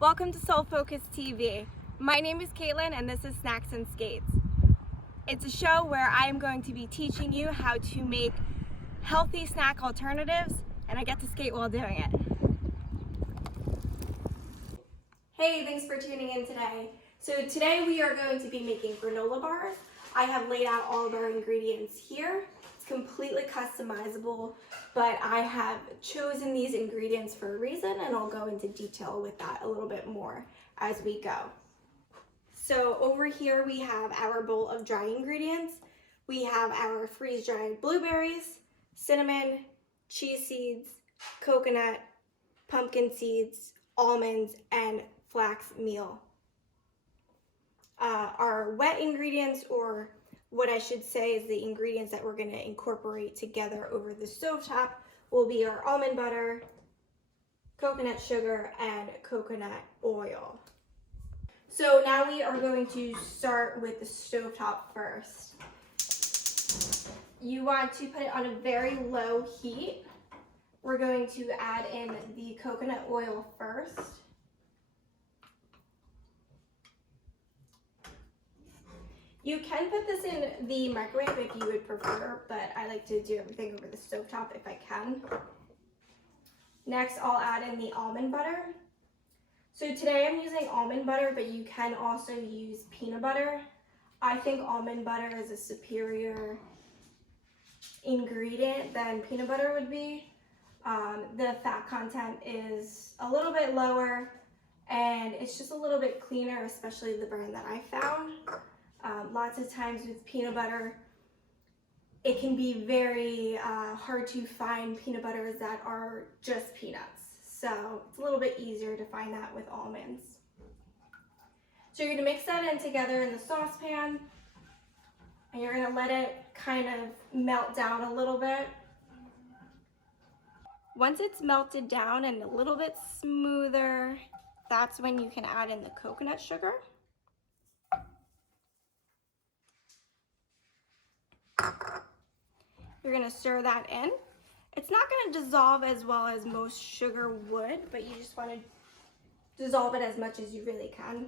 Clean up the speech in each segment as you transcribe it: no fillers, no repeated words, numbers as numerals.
Welcome to Soul Focus TV. My name is Caitlyn and this is Snacks and Skates. It's a show where I am going to be teaching you how to make healthy snack alternatives, and I get to skate while doing it. Hey, thanks for tuning in today. So today we are going to be making granola bars. I have laid out all of our ingredients here. It's completely customizable, but I have chosen these ingredients for a reason, and I'll go into detail with that a little bit more as we go. So over here we have our bowl of dry ingredients. We have our freeze-dried blueberries, cinnamon, chia seeds, coconut, pumpkin seeds, almonds, and flax meal. Our wet ingredients, or what I should say is the ingredients that we're going to incorporate together over the stovetop, will be our almond butter, coconut sugar, and coconut oil. So now we are going to start with the stovetop first. You want to put it on a very low heat. We're going to add in the coconut oil first. You can put this in the microwave if you would prefer, but I like to do everything over the stovetop if I can. Next, I'll add in the almond butter. So today I'm using almond butter, but you can also use peanut butter. I think almond butter is a superior ingredient than peanut butter would be. The fat content is a little bit lower, and it's just a little bit cleaner, especially the brand that I found. Lots of times with peanut butter, it can be very hard to find peanut butters that are just peanuts. So it's a little bit easier to find that with almonds. So you're going to mix that in together in the saucepan, and you're going to let it kind of melt down a little bit. Once it's melted down and a little bit smoother, that's when you can add in the coconut sugar. You're going to stir that in. It's not going to dissolve as well as most sugar would, but you just want to dissolve it as much as you really can.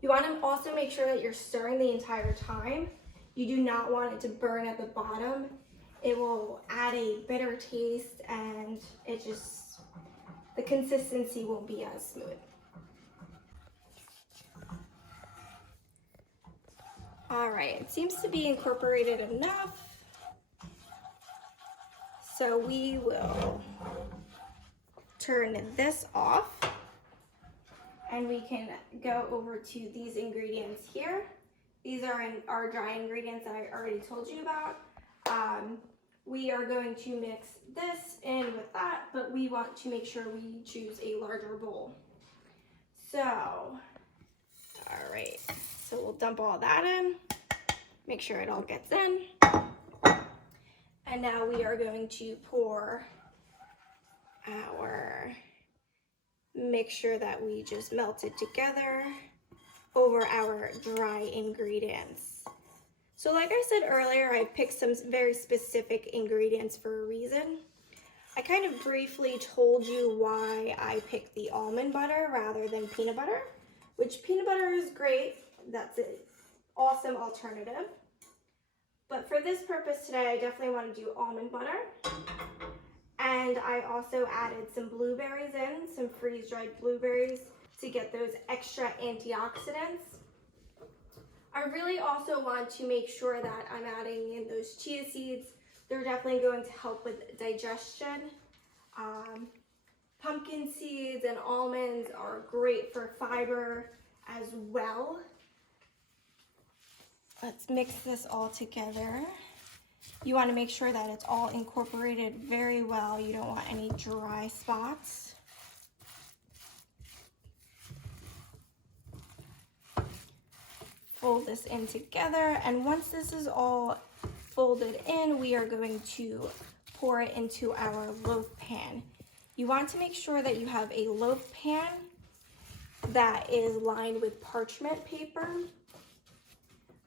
You want to also make sure that you're stirring the entire time. You do not want it to burn at the bottom. It will add a bitter taste, and the consistency won't be as smooth. All right, it seems to be incorporated enough. So we will turn this off, and we can go over to these ingredients here. These are our dry ingredients that I already told you about. We are going to mix this in with that, but we want to make sure we choose a larger bowl. So, all right. So we'll dump all that in, make sure it all gets in. And now we are going to pour our mixture that we just melted together over our dry ingredients. So like I said earlier, I picked some very specific ingredients for a reason. I kind of briefly told you why I picked the almond butter rather than peanut butter, which peanut butter is great. That's an awesome alternative. But for this purpose today, I definitely want to do almond butter. And I also added some blueberries in, some freeze-dried blueberries to get those extra antioxidants. I really also want to make sure that I'm adding in those chia seeds. They're definitely going to help with digestion. Pumpkin seeds and almonds are great for fiber as well. Let's mix this all together. You want to make sure that it's all incorporated very well. You don't want any dry spots. Fold this in together, and once this is all folded in, we are going to pour it into our loaf pan. You want to make sure that you have a loaf pan that is lined with parchment paper.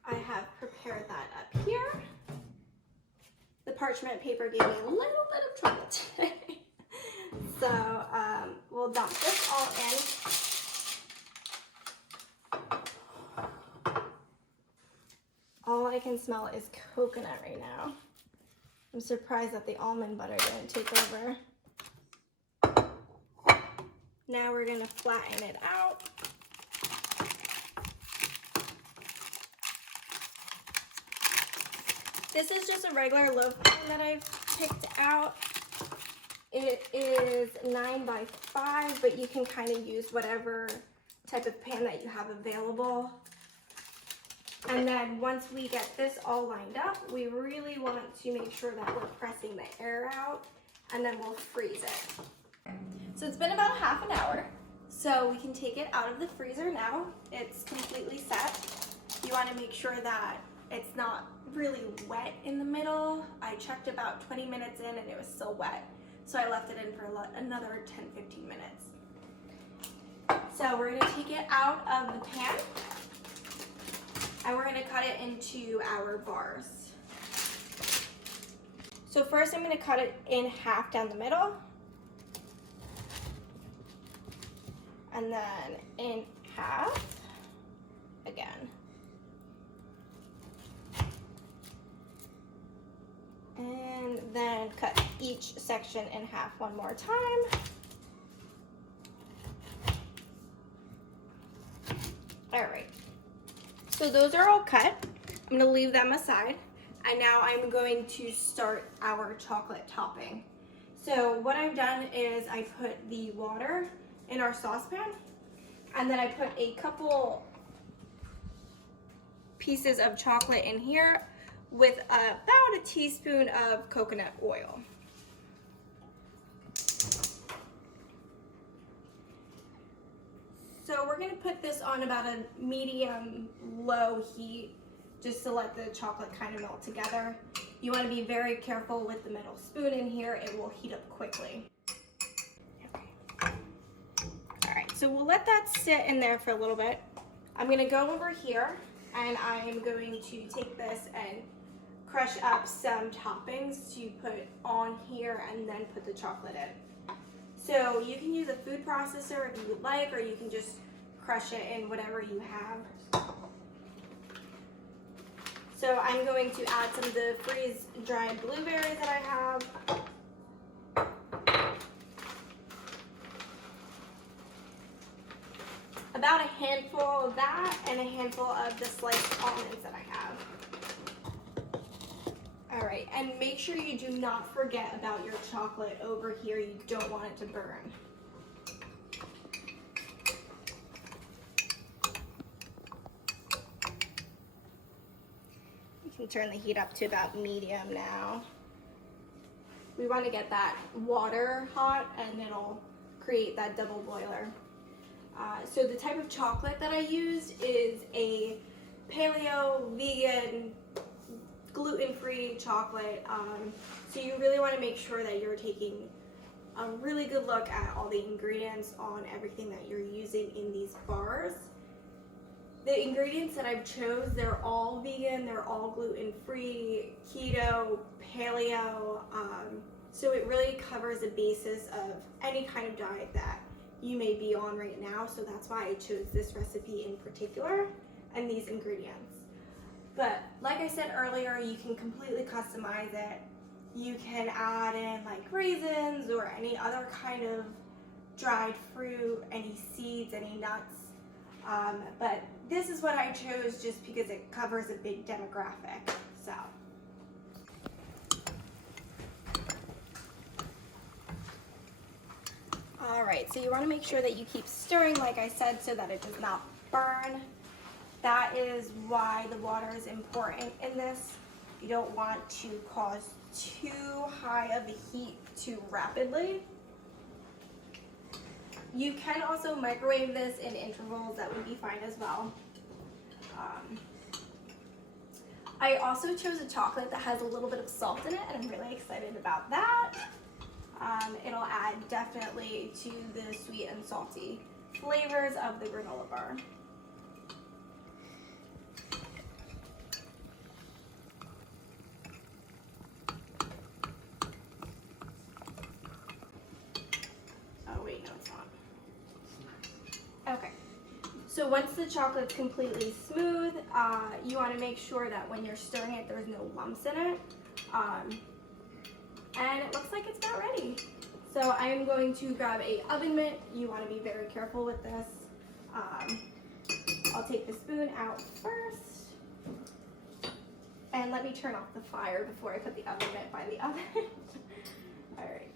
I have prepared that up here. The parchment paper gave me a little bit of trouble today. So dump this all in. All I can smell is coconut right now. I'm surprised that the almond butter didn't take over. Now we're gonna flatten it out. This is just a regular loaf pan that I've picked out. It is 9 by 5, but you can kind of use whatever type of pan that you have available. And then once we get this all lined up, we really want to make sure that we're pressing the air out, and then we'll freeze it. So it's been about half an hour, so we can take it out of the freezer now. It's completely set. You want to make sure that it's not really wet in the middle. I checked about 20 minutes in and it was still wet, so I left it in for another 10-15 minutes. So we're going to take it out of the pan, and we're going to cut it into our bars. So first I'm going to cut it in half down the middle, and then in half again. And then cut each section in half one more time. All right, so those are all cut. I'm gonna leave them aside. And now I'm going to start our chocolate topping. So what I've done is I put the water in our saucepan, and then I put a couple pieces of chocolate in here with about a teaspoon of coconut oil. So we're gonna put this on about a medium-low heat just to let the chocolate kind of melt together. You wanna be very careful with the metal spoon in here. It will heat up quickly. Okay. All right, so we'll let that sit in there for a little bit. I'm gonna go over here, and I'm going to take this and crush up some toppings to put on here and then put the chocolate in. So you can use a food processor if you would like, or you can just crush it in whatever you have. So I'm going to add some of the freeze-dried blueberries that I have. About a handful of that and a handful of the sliced almonds that I have. All right, and make sure you do not forget about your chocolate over here. You don't want it to burn. You can turn the heat up to about medium now. We want to get that water hot, and it'll create that double boiler. So the type of chocolate that I used is a paleo, vegan, gluten-free chocolate. So you really want to make sure that you're taking a really good look at all the ingredients on everything that you're using in these bars. The ingredients that I've chose, they're all vegan, they're all gluten-free, keto, paleo. So it really covers the basis of any kind of diet that you may be on right now. So that's why I chose this recipe in particular and these ingredients. But like I said earlier, you can completely customize it. You can add in like raisins or any other kind of dried fruit, any seeds, any nuts. But this is what I chose just because it covers a big demographic. So. All right, so you want to make sure that you keep stirring, like I said, so that it does not burn. That is why the water is important in this. You don't want to cause too high of a heat too rapidly. You can also microwave this in intervals. That would be fine as well. I also chose a chocolate that has a little bit of salt in it, and I'm really excited about that. It'll add definitely to the sweet and salty flavors of the granola bar. Oh wait, no it's not. So once the chocolate's completely smooth, you want to make sure that when you're stirring it, there's no lumps in it. And it looks like it's about ready. So I'm going to grab a oven mitt. You want to be very careful with this. I'll take the spoon out first. And let me turn off the fire before I put the oven mitt by the oven. All right.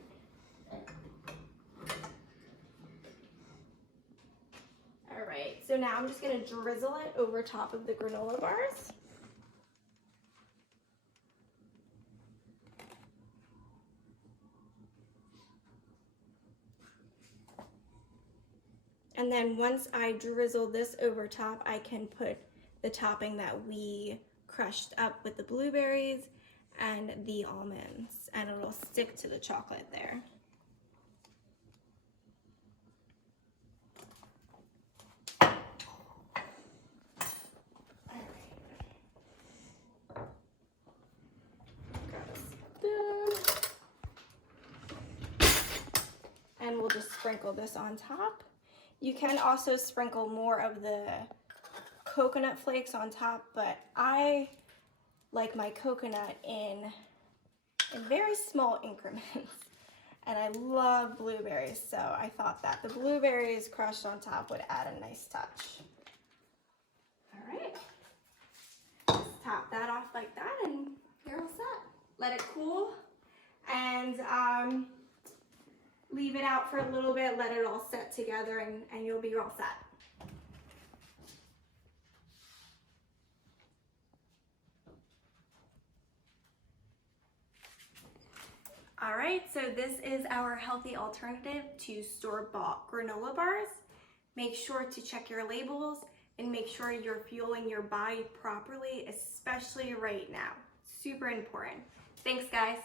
All right, so now I'm just gonna drizzle it over top of the granola bars. And then once I drizzle this over top, I can put the topping that we crushed up with the blueberries and the almonds, and it'll stick to the chocolate there. And we'll just sprinkle this on top. You can also sprinkle more of the coconut flakes on top, but I like my coconut in very small increments. And I love blueberries, so I thought that the blueberries crushed on top would add a nice touch. All right, just top that off like that, and you're all set. Let it cool, and leave it out for a little bit, let it all set together, and you'll be all set. All right, so this is our healthy alternative to store-bought granola bars. Make sure to check your labels and make sure you're fueling your body properly, especially right now. Super important. Thanks, guys.